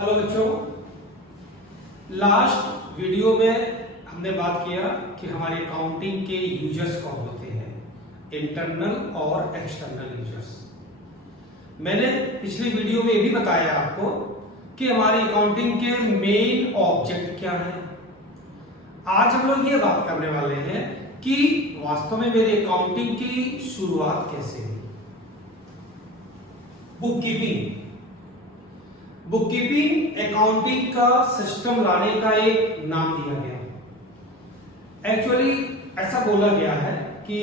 Hello बच्चों, last video में हमने बात किया कि हमारे अकाउंटिंग के यूजर्स कौन होते हैं, इंटरनल और एक्सटर्नल यूजर्स। मैंने पिछली वीडियो में ये भी बताया आपको कि हमारी अकाउंटिंग के मेन ऑब्जेक्ट क्या है। आज हम लोग ये बात करने वाले हैं कि वास्तव में मेरी अकाउंटिंग की शुरुआत कैसे हुई। बुककीपिंग अकाउंटिंग का सिस्टम लाने का एक नाम दिया गया। एक्चुअली ऐसा बोला गया है कि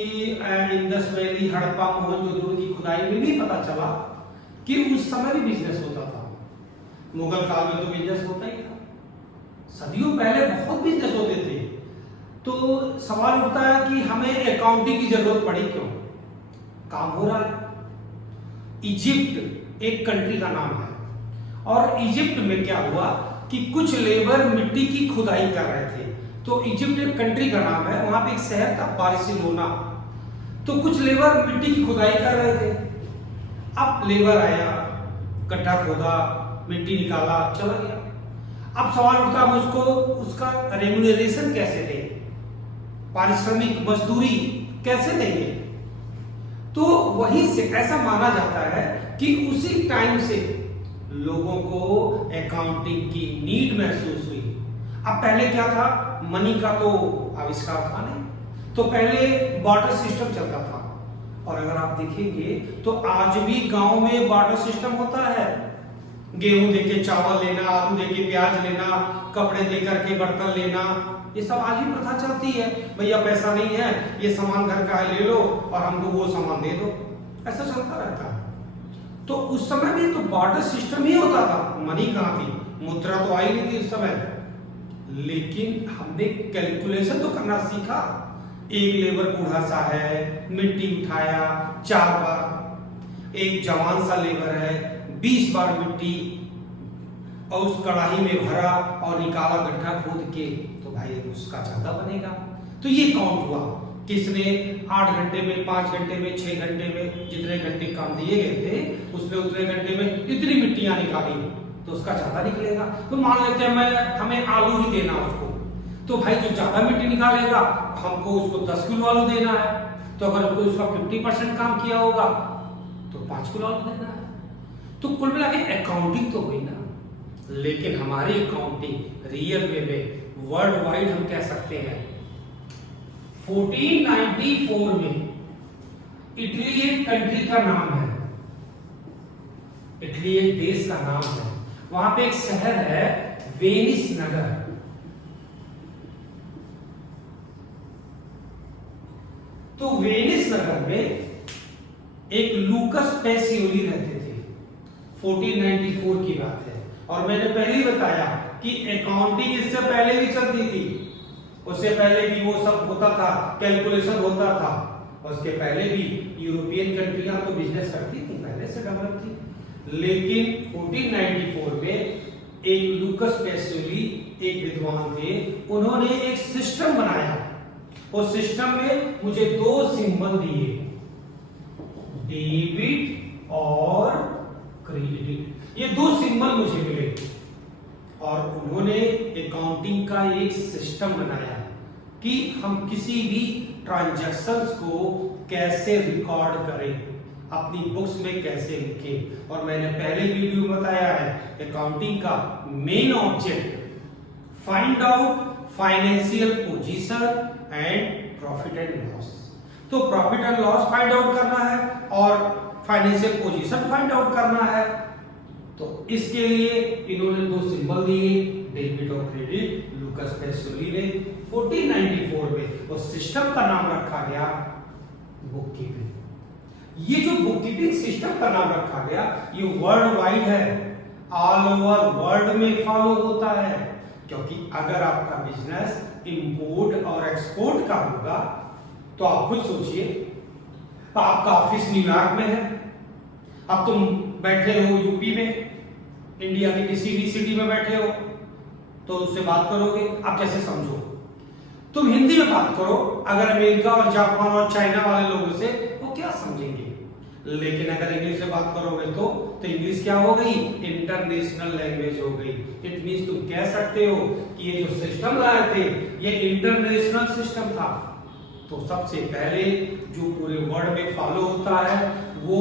इंडस वैली, हड़प्पा, मोहनजोदड़ो की खुदाई में भी पता चला कि उस समय भी बिजनेस होता था। मुगल काल में तो बिजनेस होता ही था, सदियों पहले बहुत बिजनेस होते थे। तो सवाल उठता है कि हमें अकाउंटिंग की जरूरत पड़ी क्यों? काम हो रहा है। इजिप्ट एक कंट्री का नाम है और इजिप्ट में क्या हुआ कि कुछ लेबर मिट्टी की खुदाई कर रहे थे। तो इजिप्ट एक कंट्री का नाम है, वहां पे एक शहर था बार्सिलोना। तो कुछ लेबर मिट्टी की खुदाई कर रहे थे। अब लेबर आया, गड्ढा खोदा, मिट्टी निकाला, चला गया। अब सवाल उठता है उसको उसका रेम्यूनरेशन कैसे दें, पारिश्रमिक मजदूरी कैसे देंगे। तो वहीं से ऐसा माना जाता है कि उसी टाइम से लोगों को अकाउंटिंग की नीड महसूस हुई। अब पहले क्या था, मनी का तो आविष्कार था नहीं, तो पहले बार्टर सिस्टम चलता था। और अगर आप देखेंगे तो आज भी गांव में बार्टर सिस्टम होता है। गेहूं देके चावल लेना, आलू देके प्याज लेना, कपड़े देकर के बर्तन लेना, ये सब आज भी प्रथा चलती है। भैया पैसा नहीं है, ये सामान घर का है, ले लो और हमको वो सामान दे दो, ऐसा चलता रहता है। तो उस समय भी तो बार्टर सिस्टम ही होता था। मनी कहाँ थी, मुद्रा तो आई नहीं थी उस समय। लेकिन हमने कैलकुलेशन तो करना सीखा। एक लेबर बूढ़ा सा है, मिट्टी उठाया 4 बार, एक जवान सा लेबर है 20 बार मिट्टी और उस कढ़ाई में भरा और निकाला गड्ढा खोद के, तो भाई उसका ज्यादा बनेगा। तो ये काउंट हुआ, किसने 8 घंटे में, 5 घंटे में, 6 घंटे में, जितने घंटे काम दिए गए थे उसने उतने घंटे में इतनी मिट्टियां निकाली, तो उसका ज्यादा निकलेगा। तो मान लेते हैं हमें आलू ही देना उसको, तो भाई जो ज्यादा मिट्टी निकालेगा हमको उसको 10 किलो आलू देना है। तो अगर हमको उसका 50% काम किया होगा तो 5 किलो आलू देना है। तो कुल मिला के अकाउंटिंग तो हुई ना। लेकिन हमारी अकाउंटिंग रियल वे में वर्ल्ड वाइड हम कह सकते हैं 1494 में इटली एक कंट्री का नाम है, इटली एक देश का नाम है। वहां पे एक शहर है वेनिस नगर। तो वेनिस नगर में एक लूकस पेसियोली रहते थे। 1494 की बात है। और मैंने पहले ही बताया कि अकाउंटिंग इससे पहले भी चलती थी। उससे पहले भी वो सब होता था, कैलकुलेशन होता था। उसके पहले भी यूरोपियन कंट्रियां तो बिजनेस करती थी, पहले से डेवलप थी। लेकिन 1494 में एक लूकस पेसियोली एक विद्वान थे, उन्होंने एक सिस्टम बनाया। उस सिस्टम में मुझे 2 सिंबल दिए, डेबिट और क्रेडिट। ये 2 सिंबल मुझे मिले और उन्होंने अकाउंटिंग का एक सिस्टम बनाया कि हम किसी भी ट्रांजैक्शंस को कैसे रिकॉर्ड करें, अपनी बुक्स में कैसे लिखें। और मैंने पहले वीडियो में बताया है अकाउंटिंग का main object find out financial position and profit and loss. तो profit and loss find out करना है और फाइनेंशियल पोजीशन फाइंड आउट करना है। तो इसके लिए इन्होंने 2 सिंबल दिए, डेबिट और क्रेडिट। लूकस पेसियोली ने 1494 में उस सिस्टम का नाम रखा गया बुककीपिंग। ये जो बुककीपिंग सिस्टम का नाम रखा गया ये वर्ल्ड वाइड है, ऑल ओवर वर्ल्ड में फॉलो होता है। क्योंकि अगर आपका बिजनेस इंपोर्ट और एक्सपोर्ट का होगा तो आप खुद सोचिए, आपका ऑफिस न्यूयॉर्क में है, अब तुम बैठे हो यूपी में, इंडिया की किसी भी सिटी में बैठे हो, तो उससे बात करोगे। आप कैसे समझो, तुम हिंदी में बात करो, अगर अमेरिका और जापान और चाइना वाले लोगों से वो क्या समझेंगे। लेकिन अगर इंग्लिश में बात करोगे तो इंग्लिश क्या हो गई, इंटरनेशनल लैंग्वेज हो गई। इट मींस तुम कह सकते हो कि ये जो सिस्टम लाए थे ये इंटरनेशनल सिस्टम था। तो सबसे पहले जो पूरे वर्ल्ड में फॉलो होता है वो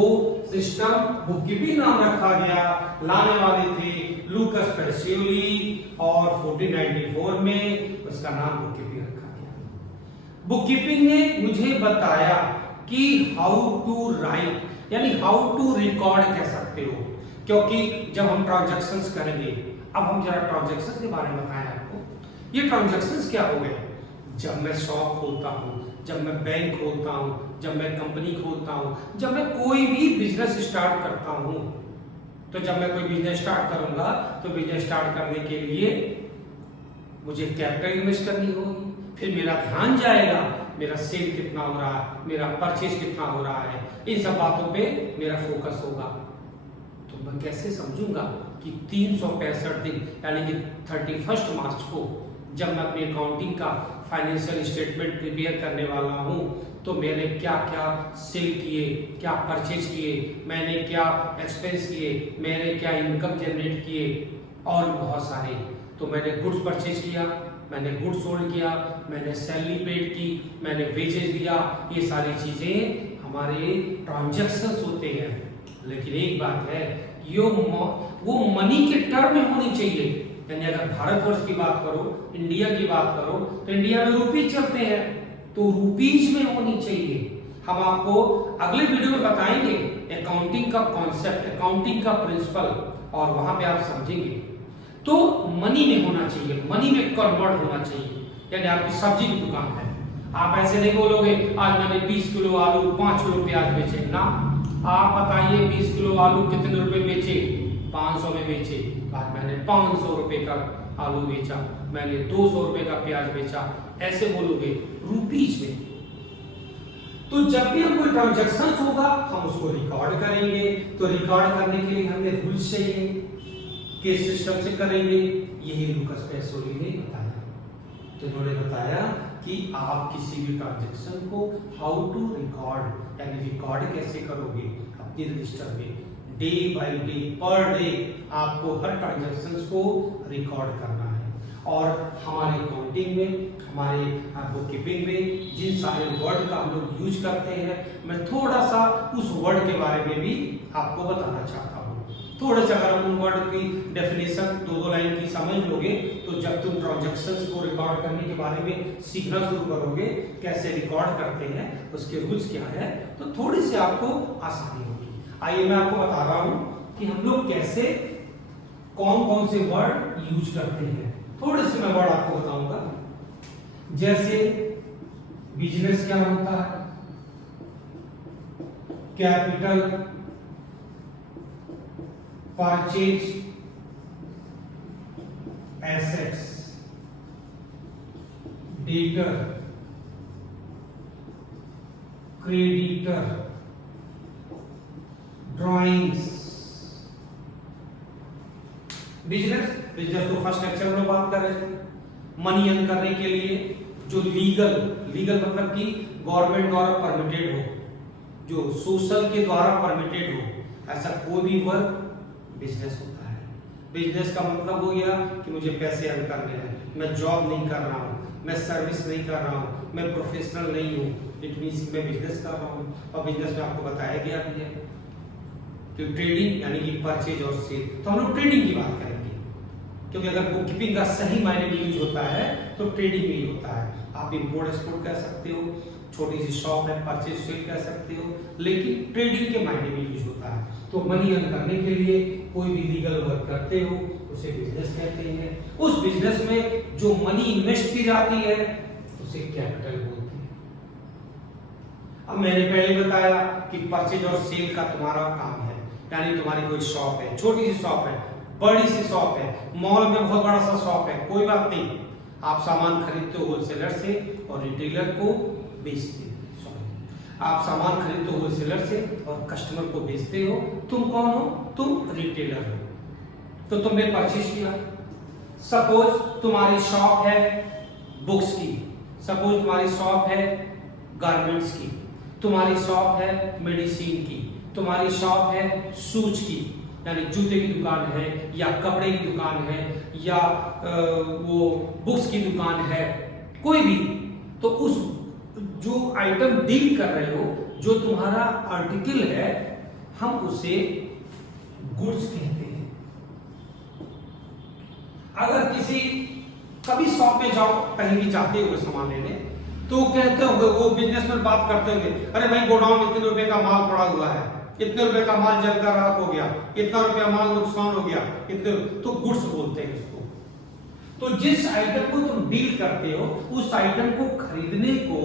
सिस्टम बुक कीपिंग नाम रखा गया। लाने वाले थे लूकस पेसियोली और 1494 में उसका नाम बुक कीपिंग रखा गया। बुक कीपिंग ने मुझे बताया कि हाउ टू राइट यानी हाउ टू रिकॉर्ड कह सकते हो, क्योंकि जब हम ट्रांजैक्शंस करेंगे, अब हम जरा ट्रांजैक्शंस के बारे में बताएं आपको। ये ट्रांजैक्शंस क्या हो गए, जब मैं शॉप खोलता हूं, जब मैं बैंक खोलता हूं, जब मैं कंपनी खोलता हूं, जब मैं कोई भी बिजनेस स्टार्ट करता हूं, तो जब मैं कोई बिजनेस स्टार्ट करूंगा तो बिजनेस स्टार्ट करने के लिए मुझे कैपिटल इन्वेस्ट करनी होगी, फिर मेरा ध्यान जाएगा मेरा सेल कितना हो रहा है, मेरा परचेज कितना हो रहा है, इन सब बातों पे मेरा फोकस होगा। तो मैं कैसे समझूंगा कि 365 दिन यानी कि 31 मार्च को जब मैं अपनी अकाउंटिंग का फाइनेंशियल स्टेटमेंट प्रिपेयर करने वाला हूं तो मैंने क्या क्या सेल किए, क्या परचेज किए, मैंने क्या एक्सपेंस किए, मैंने क्या इनकम जनरेट किए और बहुत सारे। तो मैंने गुड्स परचेज किया, मैंने गुड्स सोल्ड किया, मैंने सैलरी पेड की, मैंने वेजेस दिया, ये सारी चीजें हमारे ट्रांजैक्शंस होते हैं। लेकिन एक बात है वो मनी के टर्म में होनी चाहिए। यानी अगर भारतवर्ष की बात करो, इंडिया की बात करो तो इंडिया में रुपीज चलते हैं, तो रुपीज में होनी चाहिए। हम आपको अगले वीडियो में बताएंगे अकाउंटिंग का कॉन्सेप्ट, अकाउंटिंग का प्रिंसिपल, और वहां पे आप समझेंगे। तो मनी में होना चाहिए, मनी में कन्वर्ट होना चाहिए। यानी आपकी सब्जी की दुकान है, आप ऐसे नहीं बोलोगे आज मैंने 20 किलो आलू 5 किलो प्याज बेचे ना। आप बताइए 20 किलो आलू कितने रुपए बेचे, 500 में बेचे। आज मैंने 500 रुपए का आलू बेचा, मैंने 200 रुपए का प्याज बेचा, ऐसे बोलोगे रुपीज में। तो जब भी हम कोई ट्रांजैक्शन होगा हम उसको रिकॉर्ड करेंगे। तो रिकॉर्ड करने के लिए हमें रूल्स चाहिए, किस सिस्टम से करेंगे, यही लूकस पेसियोली ने बताया। तो उन्होंने बताया कि आप किसी भी ट्रांजैक्शन को हाउ टू रिकॉर्ड यानी रिकॉर्ड कैसे करोगे अपनी रजिस्टर में, day by day per day आपको हर ट्रांजैक्शन को रिकॉर्ड करना है। और हमारे अकाउंटिंग में, हमारे बुक कीपिंग में जिन सारे वर्ड का हम लोग यूज करते हैं, मैं थोड़ा सा उस वर्ड के बारे में भी आपको बताना चाहता हूँ। थोड़ा सा अगर उन वर्ड की डेफिनेशन 2-2 लाइन की समझ लोगे तो जब तुम ट्रांजैक्शंस को रिकॉर्ड करने के बारे में सीखना शुरू करोगे, कैसे रिकॉर्ड करते हैं, उसके रूल्स क्या है, तो थोड़ी सी आपको आसानी होगी। आइए मैं आपको बता रहा हूँ कि हम लोग कैसे कौन कौन से वर्ड यूज करते हैं। थोड़े से मैं वर्ड आपको बताऊंगा। जैसे बिजनेस क्या होता है, capital, purchase, assets, debtor, creditor, drawings. Business तो फर्स्ट लेक्चर में बात कर रहे थे। मनी अर्न करने के लिए जो लीगल मतलब कि गवर्नमेंट द्वारा परमिटेड हो, जो सोशल के द्वारा परमिटेड हो, ऐसा कोई भी वर्क बिजनेस होता है। बिजनेस का मतलब हो गया कि मुझे पैसे अर्न करने हैं, मैं जॉब नहीं कर रहा हूँ, मैं सर्विस नहीं कर रहा हूँ, मैं प्रोफेशनल नहीं हूँ, इट मींस मैं बिजनेस कर रहा हूँ। और बिजनेस में आपको बताया गया भी है कि ट्रेडिंग यानी कि परचेज और सेल। तो हम लोग ट्रेडिंग की बात करेंगे, क्योंकि अगर बुक कीपिंग का सही मायने में यूज होता है तो ट्रेडिंग में ही होता है। आप इंपोर्ट एक्सपोर्ट कह सकते हो, छोटी सी शॉप है परचेज सेल कह सकते हो, लेकिन ट्रेडिंग के मायने में यूज होता है। तो मनी अर्न करने के लिए कोई भी लीगल वर्क करते हो उसे बिजनेस कहते हैं। उस बिजनेस में जो मनी इन्वेस्ट की जाती है उसे कैपिटल बोलते हैं। अब मैंने पहले बताया कि परचेज और सेल का तुम्हारा काम है, यानी तुम्हारी कोई शॉप है, छोटी सी शॉप है, बड़ी सी शॉप है, मॉल में बहुत बड़ा सा शॉप है, कोई बात नहीं, आप सामान खरीदते हो होलसेलर से और रिटेलर को बेचते हो। आप सामान खरीदते हो होलसेलर से और कस्टमर को बेचते हो। तुम कौन हो? तुम रिटेलर हो। तो तुमने परचेज किया। सपोज तुम्हारी शॉप है बुक्स की, सपोज तुम्हारी शॉप है गारमेंट्स की, तुम्हारी शॉप है मेडिसिन की, तुम्हारी शॉप है शूज की, यानी जूते की दुकान है या कपड़े की दुकान है या वो बुक्स की दुकान है, कोई भी, तो उस जो आइटम डील कर रहे हो, जो तुम्हारा आर्टिकल है, हम उसे गुड्स कहते हैं। अगर किसी कभी शॉप में जाओ, कहीं भी जाते हो सामान लेने, तो कहते होंगे, वो बिजनेसमैन बात करते होंगे, अरे भाई गोडाउन में इतने रुपए का माल पड़ा हुआ है, इतने रुपए का माल जलकर राख हो गया, इतना रुपया माल नुकसान हो गया, इतने, तो गुड्स बोलते हैं उसको। तो जिस आइटम को तुम डील करते हो, उस आइटम को खरीदने को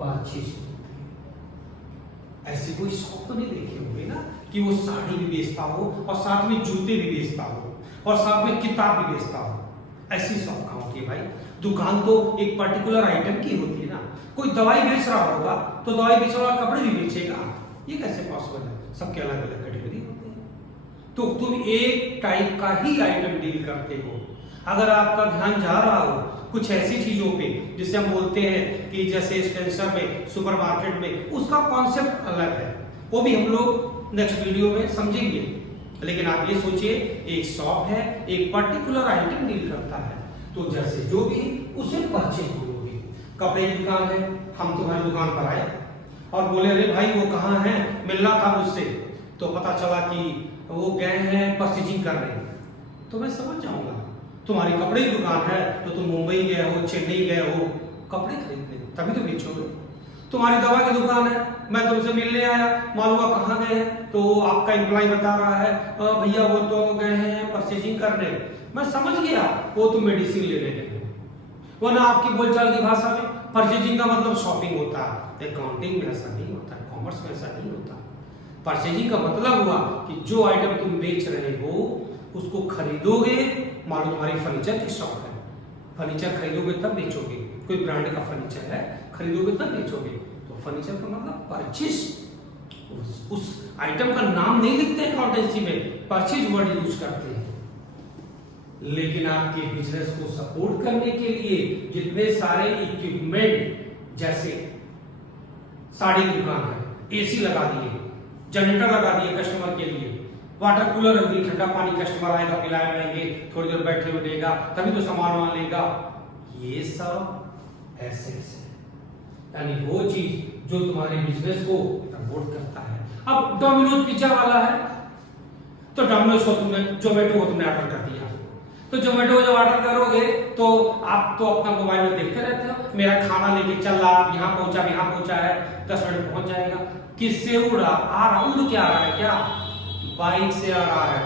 परचेज बोलते हैं। ऐसी कोई शॉप तो नहीं देखे होंगे ना कि वो साड़ी भी बेचता हो और साथ में जूते भी बेचता हो और साथ में किताब भी बेचता हो। ऐसी शॉप कहाँ होती है भाई? दुकान तो एक पर्टिकुलर आइटम की होती है ना। कोई दवाई बेच रहा होगा तो दवाई बेचने वाला कपड़े भी बेचेगा, ये कैसे पॉसिबल है? सबके अलग अलग कैटेगरी होते हैं। तो तुम एक टाइप का ही आइटम डील करते हो। अगर आपका ध्यान जा रहा हो कुछ ऐसी चीजों पे जिसे हम बोलते हैं कि जैसे स्पेंसर में, सुपरमार्केट में, उसका कॉन्सेप्ट अलग है, वो भी हम लोग नेक्स्ट वीडियो में समझेंगे। लेकिन आप ये सोचिए, एक शॉप है, एक पर्टिकुलर आइटम डील करता है, तो जैसे जो भी उसे परचेज बोलोगे। कपड़े की दुकान है, हम तुम्हारी दुकान पर आए और बोले, अरे भाई वो कहाँ है, मिलना था मुझसे, तो पता चला कि वो गए हैं परचेजिंग करने, तो मैं समझ जाऊंगा तुम्हारी कपड़े की दुकान है तो तुम मुंबई गए हो, चेन्नई गए हो कपड़े खरीदने, तभी तो बेचोगे। तुम्हारी दवा की दुकान है, मैं तुमसे मिलने आया, मालूम हुआ कहाँ गए हैं, तो आपका एम्प्लॉय बता रहा है, भैया वो तो गए हैं परचेजिंग करने, मैं समझ गया वो तुम मेडिसिन लेने गए हो। वरना आपकी बोलचाल की भाषा में परचेजिंग का मतलब शॉपिंग होता है, अकाउंटिंग में ऐसा नहीं होता, कॉमर्स में ऐसा नहीं होता। परचेजिंग का मतलब हुआ कि जो आइटम तुम बेच रहे हो उसको खरीदोगे। मान लो तुम्हारी फर्नीचर की शॉप है, फर्नीचर खरीदोगे तब बेचोगे, कोई ब्रांड का फर्नीचर है, खरीदोगे तब बेचोगे, तो फर्नीचर का मतलब परचेज। उस आइटम का नाम नहीं लिखते अकाउंटेंसी में, परचेज वर्ड यूज करते हैं। लेकिन आपके बिजनेस को सपोर्ट करने के लिए जितने सारे इक्विपमेंट, जैसे साड़ी की दुकान है, एसी लगा दिए, जनरेटर लगा दिए कस्टमर के लिए, वाटर कूलर रख दी, ठंडा पानी कस्टमर आएगा पिलाए रहेंगे, थोड़ी देर बैठे हुए देगा, तभी तो सामान वहां लेगा, ये सब एसेट्स है, यानी वो चीज जो तुम्हारे बिजनेस को प्रमोट करता है। अब डोमिनोज पिज्जा वाला है, तो डोमिनोज को तुमने, जोमेटो को तुमने ऑर्डर कर दिया, तो जोमेटो जब ऑर्डर करोगे तो आप तो अपना मोबाइल में देखते रहते हो, मेरा खाना लेके चल रहा, आप यहाँ पहुंचा है, 10 मिनट में पहुंच जाएगा। किससे उड़ रहा आ रहा, उड़ क्या आ रहा है, क्या बाइक से आ रहा है,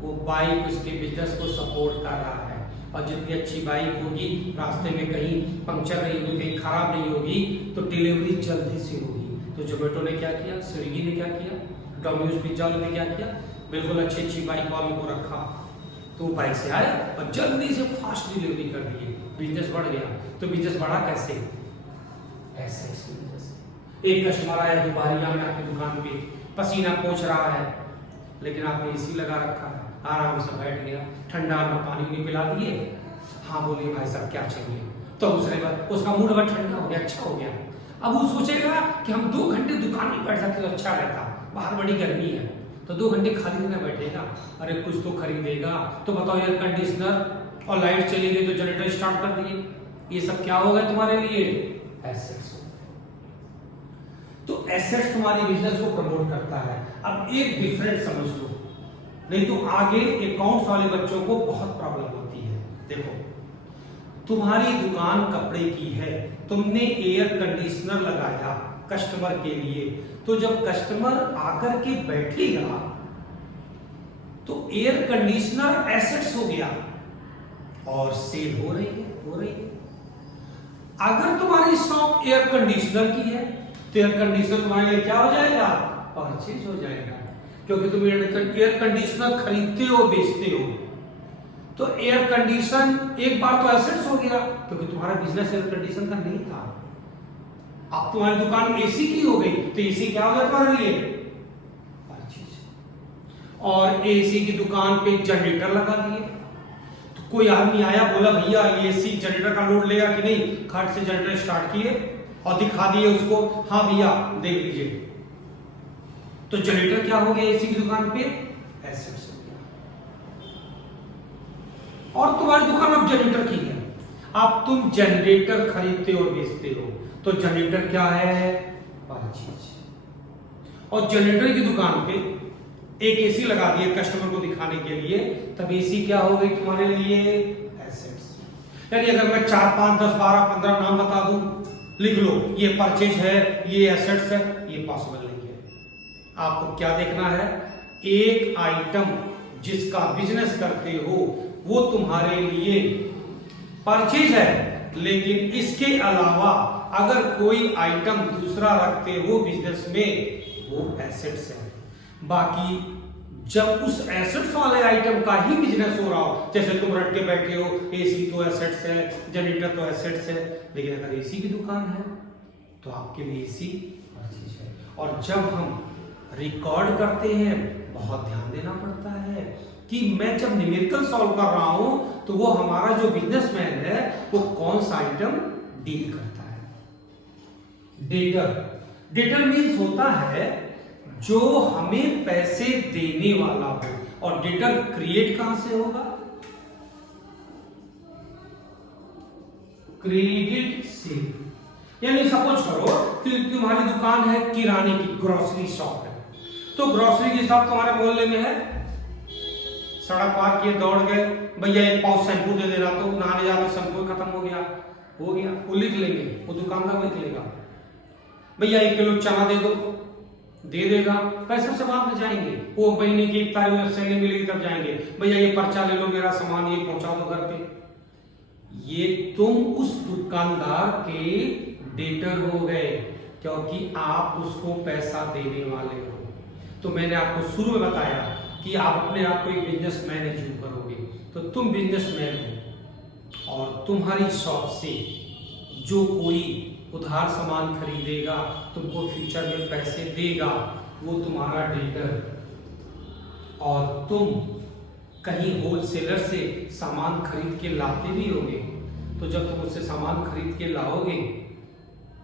वो बाइक उसके बिजनेस को सपोर्ट कर रहा है। और जितनी अच्छी बाइक होगी, रास्ते में कहीं पंक्चर नहीं होगी, कहीं खराब नहीं होगी, तो डिलीवरी जल्दी से होगी। तो जोमेटो ने क्या किया, स्विगी ने क्या किया, डोमिनोज पिज्जा ने क्या किया, बिल्कुल अच्छी अच्छी बाइक वालों को रखा, तो बाइक से आए और जल्दी से फास्ट डिलीवरी कर दिए, बिजनेस बढ़ गया। तो बिजनेस बढ़ा कैसे? ऐसे एक कस्टमर आया दोपहरिया में आपकी दुकान पे, पसीना पोंछ रहा है, लेकिन आपने एसी लगा रखा है, आराम से बैठ गया, ठंडा में पानी भी पिला दिए, हाँ बोलिए भाई साहब क्या चाहिए, तो दूसरे बार उसका मूड बड़ा ठंडा हो गया, अच्छा हो गया। अब वो सोचेगा कि हम 2 घंटे दुकान में बैठ जाते तो अच्छा रहता, बाहर बड़ी गर्मी है, तो 2 घंटे खाली में बैठेगा, अरे कुछ तो खरीदेगा। तो बताओ, एयर कंडीशनर और लाइट चली गई तो जनरेटर स्टार्ट कर दिए, ये सब क्या होगा तुम्हारे लिए? एसेट्स। तो एसेट्स तुम्हारी बिजनेस को प्रमोट करता है। अब एक डिफरेंट समझ लो, नहीं तो आगे अकाउंट्स वाले बच्चों को बहुत प्रॉब्लम होती है। देखो, तुम्हारी दुकान कपड़े की है, तुमने एयर कंडीशनर लगाया कस्टमर के लिए, तो जब कस्टमर आकर के बैठेगा तो एयर कंडीशनर एसेट्स हो गया और सेल हो रही है। अगर तुम्हारी शॉप एयर कंडीशनर की है तो एयर कंडीशनर तुम्हारे लिए क्या हो जाएगा? परचेज हो जाएगा, क्योंकि तुम एयर कंडीशनर खरीदते हो, बेचते हो। तो एयर कंडीशन एक बार तो एसेट्स हो गया, क्योंकि तुम्हारा बिजनेस एयर कंडीशन का नहीं था। अब तुम्हारी दुकान एसी की हो गई, तो एसी क्या हो गया तुम्हारे लिए? परचेज। और एसी की दुकान पे जनरेटर लगा दिए, तो कोई आदमी आया, बोला भैया एसी जनरेटर का लोड लेगा कि नहीं, खट से जनरेटर स्टार्ट किए और दिखा दिए उसको, हाँ भैया देख लीजिए तो जनरेटर क्या हो गया एसी की दुकान पे? एसेट्स हो गया। और तुम्हारी दुकान अब जनरेटर की है, अब तुम जनरेटर खरीदते और बेचते हो, तो जनरेटर क्या है? परचेज। और जनरेटर की दुकान पे एक एसी लगा दिए कस्टमर को दिखाने के लिए, तब एसी क्या हो गई तुम्हारे लिए? एसेट्स। यानी अगर मैं 4, 5, 10, 12, 15 नाम बता दूं, लिख लो, ये परचेज है, ये एसेट्स है, ये पॉसिबल नहीं है। आपको क्या देखना है? एक आइटम जिसका बिजनेस करते हो वो तुम्हारे लिए परचेज है, लेकिन इसके अलावा अगर कोई आइटम दूसरा रखते हो बिजनेस में, वो एसेट्स है। बाकी जब उस एसेट्स वाले आइटम का ही बिजनेस हो रहा हो, जैसे तुम रट के बैठे हो, एसी तो एसेट्स है, जनरेटर तो एसेट्स है, लेकिन अगर एसी की दुकान है तो आपके लिए एसी परचेज है। और जब हम रिकॉर्ड करते हैं, बहुत ध्यान देना पड़ता है कि मैं जब न्यूमेरिकल सॉल्व कर रहा हूं तो वो हमारा जो बिजनेसमैन है वो कौन सा आइटम डील करता है। डेटर, डेटर मीन्स होता है जो हमें पैसे देने वाला हो, और डेटर क्रिएट कहां से होगा? क्रेडिट से। यानी सपोज करो कि तुम्हारी दुकान है किराने की, ग्रोसरी शॉप है, तो ग्रोसरी की शॉप तुम्हारे मोहल्ले में है, सड़क पार किए, दौड़ गए, भैया एक पाउच शैम्पू दे देना, तो नहाने जाते शैम्पू खत्म हो गया, वो लिख लेंगे, वो दुकानदार लिख लेगा, भैया 1 किलो चना दे दो, दे देगा, पैसे से बाद में जाएंगे, वो महीने की 1 तारीख में सैलरी मिलेगी तब जाएंगे, भैया ये पर्चा ले लो, मेरा सामान ये पहुंचा दो घर पे। ये तुम उस दुकानदार के डेटर हो गए, क्योंकि आप उसको पैसा देने वाले हो। तो मैंने आपको शुरू में बताया कि आप अपने आप को एक बिजनेसमैन एज्यूम करोगे, तो तुम बिजनेसमैन हो, और तुम्हारी शॉप से जो कोई उधार सामान खरीदेगा, तुमको फ्यूचर में पैसे देगा, वो तुम्हारा डेटर। और तुम कहीं होलसेलर से सामान खरीद के लाते भी होगे, तो जब तुम उससे सामान खरीद के लाओगे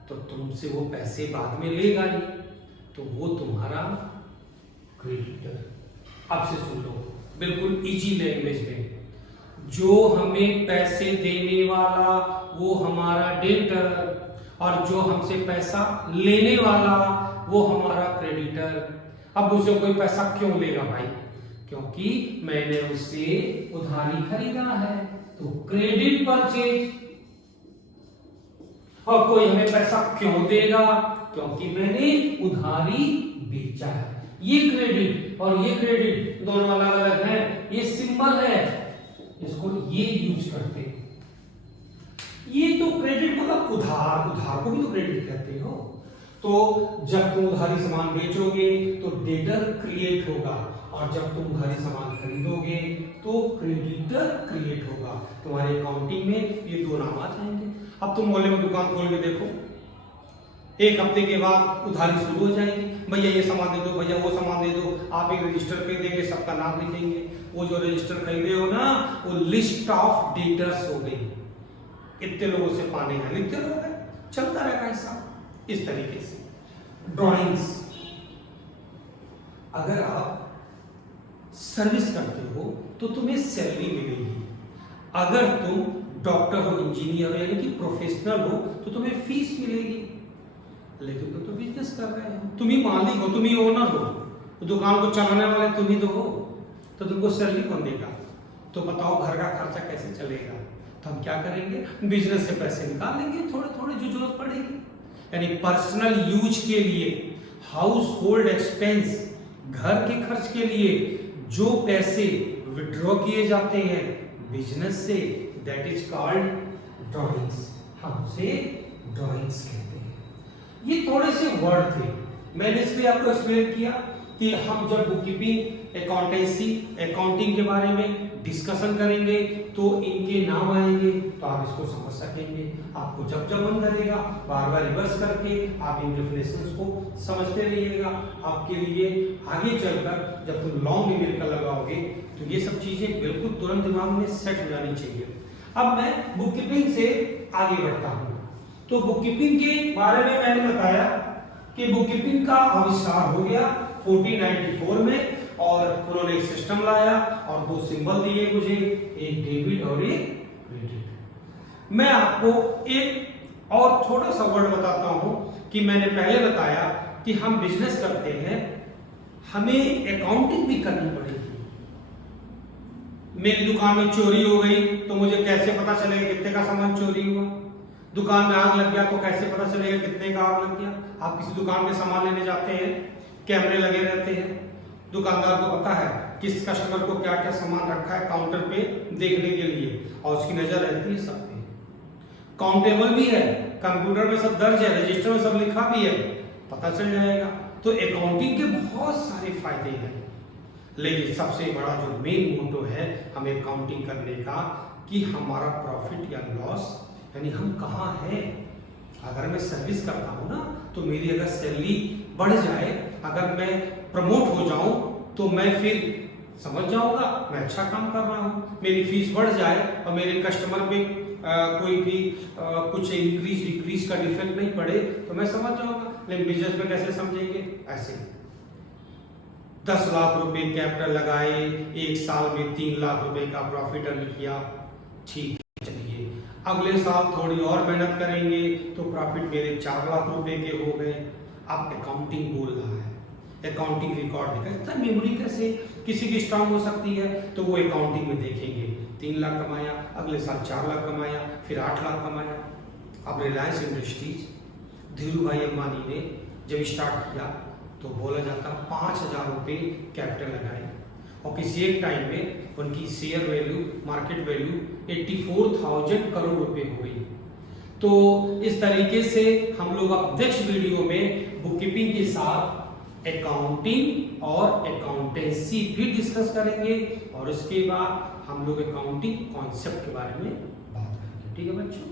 तो तुमसे वो पैसे बाद में लेगा ही, तो वो तुम्हारा क्रेडिटर। अब से सुन लो बिल्कुल इजी लैंग्वेज में, जो हमें पैसे देने वाला वो हमारा डेटर, और जो हमसे पैसा लेने वाला वो हमारा क्रेडिटर। अब मुझसे कोई पैसा क्यों लेगा भाई? क्योंकि मैंने उससे उधारी खरीदा है, तो क्रेडिट परचेज। और कोई हमें पैसा क्यों देगा? क्योंकि मैंने उधारी बेचा है। ये क्रेडिट और ये क्रेडिट दोनों अलग अलग हैं, ये सिंबल है, इसको ये यूज करते हैं। ये तो क्रेडिट मतलब उधार, उधार को भी तो क्रेडिट कहते हो। तो जब तुम उधारी सामान बेचोगे तो डेटर क्रिएट होगा, और जब तुम उधारी सामान खरीदोगे तो क्रेडिटर क्रिएट होगा। तुम्हारे अकाउंटिंग में ये दो नाम आ जाएंगे। अब तुम मोहल्ले में दुकान खोल के देखो, 1 हफ्ते के बाद उधारी शुरू हो जाएगी, भैया ये सामान दे दो, भैया वो सामान दे दो, आप एक रजिस्टर खरीदेंगे, सबका नाम लिखेंगे, वो जो रजिस्टर खरीदे हो ना, वो लिस्ट ऑफ डेटर्स हो गई, इतने लोगों से पाने हैं, लिखते रहोगे, चलता रहेगा हिसाब। इस तरीके से ड्राइंग्स, अगर आप सर्विस करते हो तो तुम्हें सैलरी मिलेगी, अगर तुम डॉक्टर हो, इंजीनियर हो, यानी कि प्रोफेशनल हो, तो तुम्हें फीस मिलेगी। लेकिन तुम तो बिजनेस कर रहे हो, तुम ही मालिक हो, तुम ही ओनर हो, तो दुकान को चलाने वाले तुम ही तो हो, तो तुमको सैलरी कौन देगा? तो बताओ घर का खर्चा कैसे चलेगा? तो हम क्या करेंगे? बिजनेस से पैसे निकाल लेंगे थोड़े थोड़े जो जरूरत पड़ेगी। यानी पर्सनल यूज के लिए, हाउस होल्ड एक्सपेंस, घर के खर्च के लिए जो पैसे विड्रॉ किए जाते हैं बिजनेस से, दैट इज कॉल्ड ड्रॉइंग्स। हम उसे ड्रॉइंग्स कहते हैं। ये थोड़े से वर्ड थे, मैंने इसलिए आपको एक्सप्लेन किया कि हम जब बुक कीपिंग, अकाउंटेंसी, अकाउंटिंग के बारे में डिस्कशन करेंगे तो इनके नाम आएंगे, तो आप इसको समझ सकेंगे। आपको जब जब मन करेगा बार बार रिवर्स करके आप इन डेफिनेशंस को समझते रहिएगा। आपके लिए आगे चलकर जब तुम लॉन्ग न्यूमेरिकल लगाओगे तो ये सब चीजें बिल्कुल तुरंत दिमाग में सेट हो जानी चाहिए। अब मैं बुक कीपिंग से आगे बढ़ता हूँ। तो बुक कीपिंग के बारे में मैंने बताया कि बुक कीपिंग का आविष्कार हो गया, 1494 में, और उन्होंने एक सिस्टम लाया और दो सिंबल दिए मुझे, एक डेबिट और एक क्रेडिट। मैं आपको एक और थोड़ा सा वर्ड बताता हूं कि मैंने पहले बताया कि हम बिजनेस करते हैं, हमें अकाउंटिंग भी करनी पड़ेगी। मेरी दुकान में चोरी हो गई तो मुझे कैसे पता चलेगा कितने का सामान चोरी हुआ? दुकान में आग लग गया तो कैसे पता चलेगा कितने का आग लग गया? आप किसी दुकान में सामान लेने जाते हैं, कैमरे लगे रहते हैं, दुकानदार को पता है किस कस्टमर को क्या क्या सामान रखा है काउंटर पे देखने के लिए, और उसकी नजर रहती है सब पे। काउंटेबल भी है, कंप्यूटर में सब दर्ज है, रजिस्टर में सब लिखा भी है, पता चल जाएगा। तो अकाउंटिंग के बहुत सारे फायदे हैं, लेकिन सबसे बड़ा जो मेन मोटो है हमें अकाउंटिंग करने का कि हमारा प्रॉफिट या लॉस, यानी हम कहाँ हैं। अगर मैं सर्विस करता हूँ ना, तो मेरी अगर सैलरी बढ़ जाए, अगर मैं प्रमोट हो जाऊं, तो मैं फिर समझ जाऊंगा मैं अच्छा काम कर रहा हूँ। मेरी फीस बढ़ जाए और मेरे कस्टमर पे कोई भी कुछ इंक्रीज डिक्रीज का डिफेक्ट नहीं पड़े तो मैं समझ जाऊंगा। लेकिन बिजनेस में कैसे समझेंगे? ऐसे 10 लाख रुपए कैपिटल लगाए, एक साल में 3 लाख रुपए का प्रॉफिट अर्न किया, ठीक है चलिए अगले साल थोड़ी और मेहनत करेंगे तो प्रॉफिट मेरे 4 लाख रुपए के हो गए। अब अकाउंटिंग बोल रहा है, अकाउंटिंग रिकॉर्ड देखा, इतना मेमोरी कैसे किसी की स्ट्रांग हो सकती है? तो वो अकाउंटिंग में देखेंगे 3 लाख कमाया, अगले साल 4 लाख कमाया, फिर 8 लाख कमाया। अब रिलायंस इंडस्ट्रीज धीरू भाई अंबानी ने जब स्टार्ट किया तो बोला जाता 5,000 रुपये कैपिटल लगाए, और किसी एक टाइम में उनकी share value, market value 84,000 crore रुपए हो गई। तो इस तरीके से हम लोग अब नेक्स्ट वीडियो में बुक कीपिंग के साथ अकाउंटिंग और अकाउंटेंसी भी डिस्कस करेंगे, और उसके बाद हम लोग अकाउंटिंग कॉन्सेप्ट के बारे में बात करेंगे। ठीक है बच्चों।